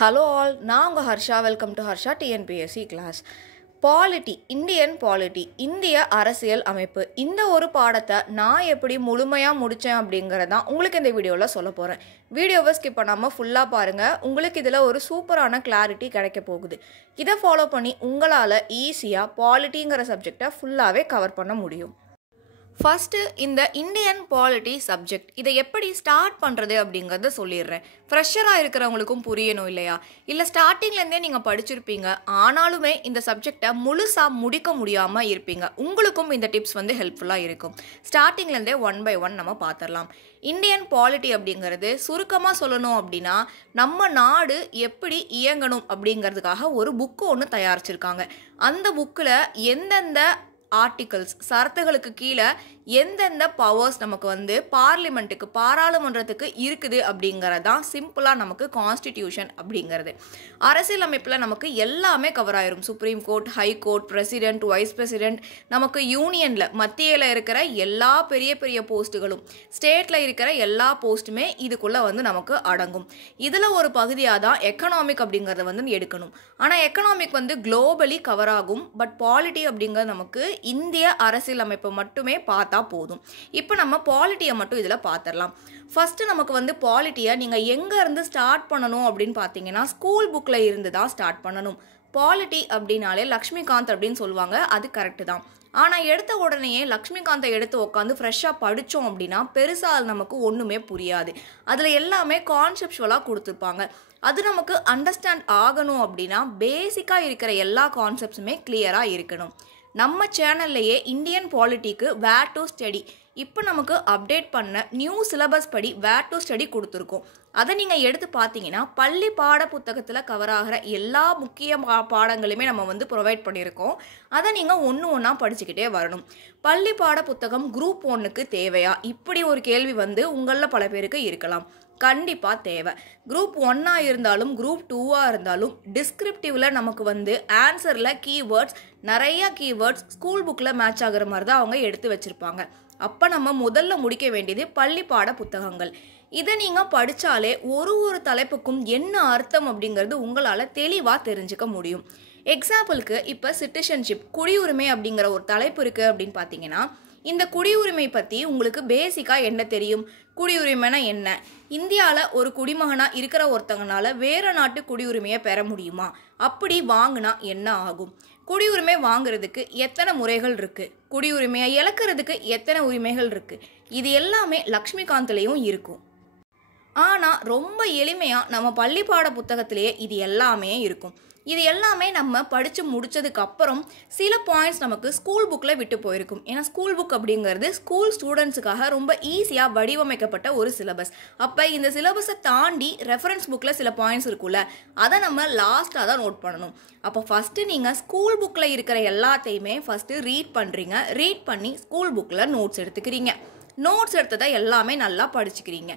Hello all, நான் உங்கள் Harsha. Welcome to Harsha TNPSC class. Polity, Indian polity, இந்திய அரசியல் அமைப்பு. இந்த ஒரு பாடத்தை நான் எப்படி முழுமையாக முடித்தேன் அப்படிங்கிறதான் உங்களுக்கு இந்த வீடியோவில் சொல்ல போகிறேன். வீடியோவை ஸ்கிப் பண்ணாமல் ஃபுல்லாக பாருங்கள். உங்களுக்கு இதில் ஒரு சூப்பரான கிளாரிட்டி கிடைக்க போகுது. இதை ஃபாலோ பண்ணி உங்களால் ஈஸியாக பாலிட்டிங்கிற சப்ஜெக்டை ஃபுல்லாகவே கவர் பண்ண முடியும். ஃபஸ்ட்டு இந்த இந்தியன் பாலிட்டி சப்ஜெக்ட் இதை எப்படி ஸ்டார்ட் பண்ணுறது அப்படிங்கிறத சொல்லிடுறேன். ஃப்ரெஷராக இருக்கிறவங்களுக்கும் புரியணும் இல்லையா? இல்லை ஸ்டார்டிங்லேருந்தே நீங்கள் படிச்சிருப்பீங்க, ஆனாலுமே இந்த சப்ஜெக்டை முழுசாக முடிக்க முடியாமல் இருப்பீங்க. உங்களுக்கும் இந்த டிப்ஸ் ஹெல்ப்ஃபுல்லாக இருக்கும். ஸ்டார்டிங்லேருந்தே ஒன் பை ஒன் நம்ம பார்த்துடலாம். இந்தியன் பாலிட்டி அப்படிங்கிறது சுருக்கமாக சொல்லணும் அப்படின்னா நம்ம நாடு எப்படி இயங்கணும் அப்படிங்கிறதுக்காக ஒரு புக்கு ஒன்று தயாரிச்சிருக்காங்க. அந்த புக்கில் எந்தெந்த ஆர்டிகல்ஸ் சரத்துகளுக்கு கீழே எந்தெந்த பவர்ஸ் நமக்கு பார்லிமெண்ட்டுக்கு பாராளுமன்றத்துக்கு இருக்குது அப்படிங்கிறதான் சிம்பிளாக நமக்கு கான்ஸ்டிடியூஷன் அப்படிங்கிறது. அரசியலமைப்பில் நமக்கு எல்லாமே கவர் ஆயிரும். Supreme court, high court, president, vice president, நமக்கு யூனியனில் மத்தியில் இருக்கிற எல்லா பெரிய பெரிய போஸ்ட்டுகளும், ஸ்டேட்டில் இருக்கிற எல்லா போஸ்ட்டுமே இதுக்குள்ளே நமக்கு அடங்கும். இதில் ஒரு பகுதியாக தான் எக்கனாமிக் அப்படிங்கிறத எடுக்கணும். ஆனால் எக்கனாமிக் குளோபலி கவர் ஆகும். பட் பாலிட்டி அப்படிங்கிறது நமக்கு இந்திய அரசியலமைப்பை மட்டுமே பார்த்தா போதும். இப்போ நம்ம பாலிட்டியை மட்டும் இதில் பார்த்துடலாம். ஃபஸ்ட்டு நமக்கு பாலிட்டியை நீங்கள் எங்கேருந்து ஸ்டார்ட் பண்ணணும் அப்படின்னு பார்த்தீங்கன்னா ஸ்கூல் புக்கில் இருந்து தான் ஸ்டார்ட் பண்ணணும். பாலிட்டி அப்படின்னாலே லக்ஷ்மிகாந்த் அப்படின்னு சொல்லுவாங்க, அது கரெக்டு தான். ஆனால் எடுத்த உடனேயே லக்ஷ்மிகாந்தை எடுத்து உட்காந்து ஃப்ரெஷ்ஷாக படித்தோம் அப்படின்னா பெருசாக நமக்கு ஒன்றுமே புரியாது. அதில் எல்லாமே கான்செப்சுவலாக கொடுத்துருப்பாங்க. அது நமக்கு அண்டர்ஸ்டாண்ட் ஆகணும் அப்படின்னா பேசிக்காக இருக்கிற எல்லா கான்செப்ட்ஸுமே கிளியராக இருக்கணும். நம்ம சேனல்லையே இந்தியன் பாலிட்டிக்கு வேர் டு ஸ்டடி இப்போ நமக்கு அப்டேட் பண்ண நியூ சிலபஸ் படி வேர் டு ஸ்டடி கொடுத்துருக்கோம். அதை நீங்கள் எடுத்து பார்த்தீங்கன்னா பள்ளி பாட புத்தகத்தில் கவர் ஆகிற எல்லா முக்கிய பாடங்களுமே நம்ம ப்ரொவைட் பண்ணியிருக்கோம். அதை நீங்கள் ஒன்று ஒன்றா படிச்சுக்கிட்டே வரணும். பள்ளி பாட புத்தகம் குரூப் 1க்கு தேவையா? இப்படி ஒரு கேள்வி உங்களில் பல பேருக்கு இருக்கலாம். கண்டிப்பாக தேவை. குரூப் 1ஆக இருந்தாலும் குரூப் 2ஆக இருந்தாலும் டிஸ்கிரிப்டிவில் நமக்கு ஆன்சரில் கீவேர்ட்ஸ், நிறையா கீவேர்ட்ஸ் ஸ்கூல் புக்கில் மேட்ச் ஆகிற மாதிரி தான் அவங்க எடுத்து வச்சுருப்பாங்க. அப்போ நம்ம முதல்ல முடிக்க வேண்டியது பள்ளி பாட புத்தகங்கள். இதை நீங்கள் படித்தாலே ஒரு தலைப்புக்கும் என்ன அர்த்தம் அப்படிங்கிறது உங்களால் தெளிவாக தெரிஞ்சுக்க முடியும். எக்ஸாம்பிளுக்கு இப்போ சிட்டிசன்ஷிப், குடியுரிமை அப்படிங்கிற ஒரு தலைப்பு இருக்குது அப்படின்னு பார்த்தீங்கன்னா இந்த குடியுரிமை பற்றி உங்களுக்கு பேசிக்காக என்ன தெரியும்? குடியுரிமைனா என்ன? இந்தியாவில் ஒரு குடிமகனாக இருக்கிற ஒருத்தங்கனால வேறு நாட்டு குடியுரிமையை பெற முடியுமா? அப்படி வாங்கினா என்ன ஆகும்? குடியுரிமை வாங்குறதுக்கு எத்தனை முறைகள் இருக்குது? குடியுரிமையை இழக்கிறதுக்கு எத்தனை உரிமைகள் இருக்குது? இது எல்லாமே லக்ஷ்மிகாந்த்லேயும் இருக்கும். ஆனால் ரொம்ப எளிமையாக நம்ம பள்ளி பாட புத்தகத்திலேயே இது எல்லாமே இருக்கும். இது எல்லாமே நம்ம படித்து முடித்ததுக்கப்புறம் சில பாயிண்ட்ஸ் நமக்கு ஸ்கூல் புக்கில் விட்டு போயிருக்கும். ஏன்னா ஸ்கூல் புக் அப்படிங்கிறது ஸ்கூல் ஸ்டூடெண்ட்ஸுக்காக ரொம்ப ஈஸியாக வடிவமைக்கப்பட்ட ஒரு சிலபஸ். அப்போ இந்த சிலபஸை தாண்டி ரெஃபரன்ஸ் புக்கில் சில பாயிண்ட்ஸ் இருக்குல்ல, அதை நம்ம லாஸ்ட்டாக தான் நோட் பண்ணணும். அப்போ ஃபஸ்ட்டு நீங்கள் ஸ்கூல் புக்கில் இருக்கிற எல்லாத்தையுமே ஃபஸ்ட்டு ரீட் பண்ணுறீங்க. ரீட் பண்ணி ஸ்கூல் புக்கில் நோட்ஸ் எடுத்துக்கிறீங்க. நோட்ஸ் எடுத்ததை எல்லாமே நல்லா படிச்சுக்கிறீங்க.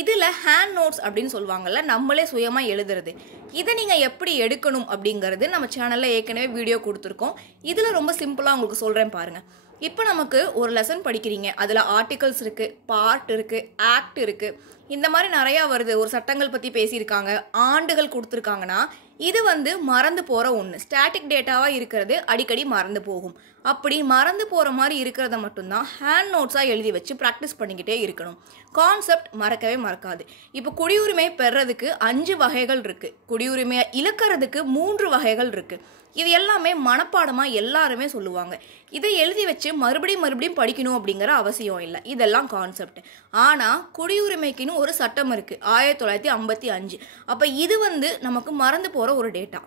இதில் ஹேண்ட் நோட்ஸ் அப்படின்னு சொல்லுவாங்கள்ல, நம்மளே சுயமாக எழுதுறது. இதை நீங்கள் எப்படி எடுக்கணும் அப்படிங்கிறது நம்ம சேனலில் ஏற்கனவே வீடியோ கொடுத்துருக்கோம். இதில் ரொம்ப சிம்பிளாக உங்களுக்கு சொல்கிறேன் பாருங்கள். இப்போ நமக்கு ஒரு லெசன் படிக்கிறீங்க. அதில் ஆர்டிகல்ஸ் இருக்குது, பார்ட் இருக்குது, ஆக்ட் இருக்குது, இந்த மாதிரி நிறையா வருது. ஒரு சட்டங்கள் பற்றி பேசியிருக்காங்க, ஆண்டுகள் கொடுத்துருக்காங்கன்னா இது மறந்து போகிற ஒன்று. ஸ்டாட்டிக் டேட்டாவாக இருக்கிறது அடிக்கடி மறந்து போகும். அப்படி மறந்து போகிற மாதிரி இருக்கிறத மட்டும்தான் ஹேண்ட் நோட்ஸாக எழுதி வச்சு ப்ராக்டிஸ் பண்ணிக்கிட்டே இருக்கணும். கான்செப்ட் மறக்கவே மறக்காது. இப்போ குடியுரிமை பெறதுக்கு 5 வகைகள் இருக்குது. குடியுரிமையை இழக்கிறதுக்கு 3 வகைகள் இருக்குது. இது எல்லாமே மனப்பாடமாக எல்லாருமே சொல்லுவாங்க. இதை எழுதி வச்சு மறுபடியும் படிக்கணும் அப்படிங்கிற அவசியம் இல்லை. இதெல்லாம் கான்செப்ட். ஆனால் குடியுரிமைக்குன்னு ஒரு சட்டம் இருக்குது, 1955. அப்போ இது நமக்கு மறந்து போகிற ஒரு டேட்டா.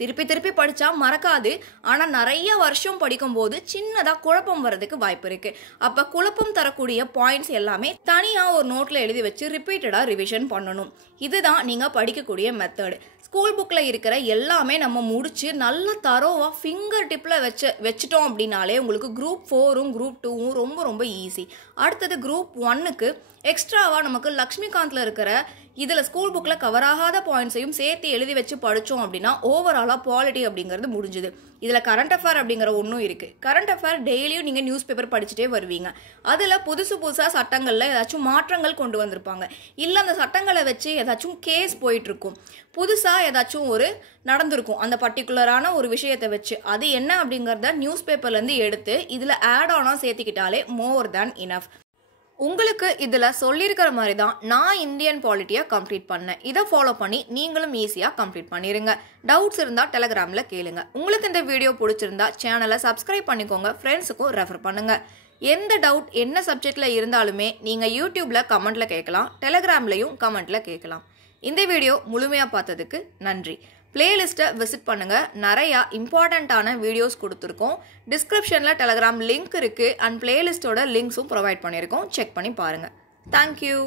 திருப்பி படித்தா மறக்காது. ஆனால் நிறைய வருஷம் படிக்கும்போது சின்னதாக குழப்பம் வர்றதுக்கு வாய்ப்பு இருக்குது. அப்போ குழப்பம் தரக்கூடிய பாயிண்ட்ஸ் எல்லாமே தனியாக ஒரு நோட்டில் எழுதி வச்சு ரிப்பீட்டடாக ரிவிஷன் பண்ணணும். இதுதான் நீங்கள் படிக்கக்கூடிய மெத்தடு. ஸ்கூல் புக்கில் இருக்கிற எல்லாமே நம்ம முடித்து நல்லா தரோவாக ஃபிங்கர் டிப்பில் வச்சிட்டோம் அப்படின்னாலே உங்களுக்கு குரூப் 4ம் குரூப் 2ம் ரொம்ப ரொம்ப ஈஸி. அடுத்தது குரூப் 1க்கு எக்ஸ்ட்ராவாக நமக்கு லக்ஷ்மிகாந்தில் இருக்கிற இதில் ஸ்கூல் புக்கில் கவர் ஆகாத பாயிண்ட்ஸையும் சேர்த்து எழுதி வச்சு படித்தோம் அப்படின்னா ஓவராலாக பாலிட்டி அப்படிங்கிறது முடிஞ்சுது. இதில் கரண்ட் அஃபேர் அப்படிங்கிற ஒன்றும் இருக்குது. கரண்ட் அஃபேர் டெய்லியும் நீங்கள் நியூஸ் பேப்பர் படிச்சுட்டே வருவீங்க. அதில் புதுசாக சட்டங்களில் ஏதாச்சும் மாற்றங்கள் கொண்டு வந்திருப்பாங்க. இல்லை அந்த சட்டங்களை வச்சு ஏதாச்சும் கேஸ் போயிட்டுருக்கும். புதுசாக ஏதாச்சும் ஒரு நடந்திருக்கும் அந்த பர்டிகுலரான ஒரு விஷயத்தை வச்சு. அது என்ன அப்படிங்கிறத நியூஸ் பேப்பர்லேருந்து எடுத்து இதில் ஆட் ஆனாக சேர்த்துக்கிட்டாலே மோர் தேன் இனஃப். உங்களுக்கு இதில் சொல்லியிருக்கிற மாதிரி தான் நான் இந்தியன் பாலிட்டியை கம்ப்ளீட் பண்ணேன். இதை ஃபாலோ பண்ணி நீங்களும் ஈஸியாக கம்ப்ளீட் பண்ணிடுங்க. டவுட்ஸ் இருந்தால் டெலகிராமில் கேளுங்க. உங்களுக்கு இந்த வீடியோ பிடிச்சிருந்தா சேனலை சப்ஸ்கிரைப் பண்ணிக்கோங்க, ஃப்ரெண்ட்ஸுக்கும் ரெஃபர் பண்ணுங்கள். எந்த டவுட் என்ன சப்ஜெக்டில் இருந்தாலுமே நீங்கள் யூடியூப்பில் கமெண்ட்டில் கேட்கலாம், டெலகிராம்லையும் கமெண்ட்டில் கேட்கலாம். இந்த வீடியோ முழுமையாக பார்த்ததுக்கு நன்றி. பிளேலிஸ்ட்டை விசிட் பண்ணுங்கள். நிறையா இம்பார்ட்டண்ட்டான வீடியோஸ் கொடுத்துருக்கோம். டிஸ்கிரிப்ஷனில் டெலகிராம் லிங்க் இருக்குது அண்ட் பிளேலிஸ்ட்டோட லிங்க்ஸும் ப்ரொவைட் பண்ணியிருக்கோம். செக் பண்ணி பாருங்கள். தேங்க்யூ.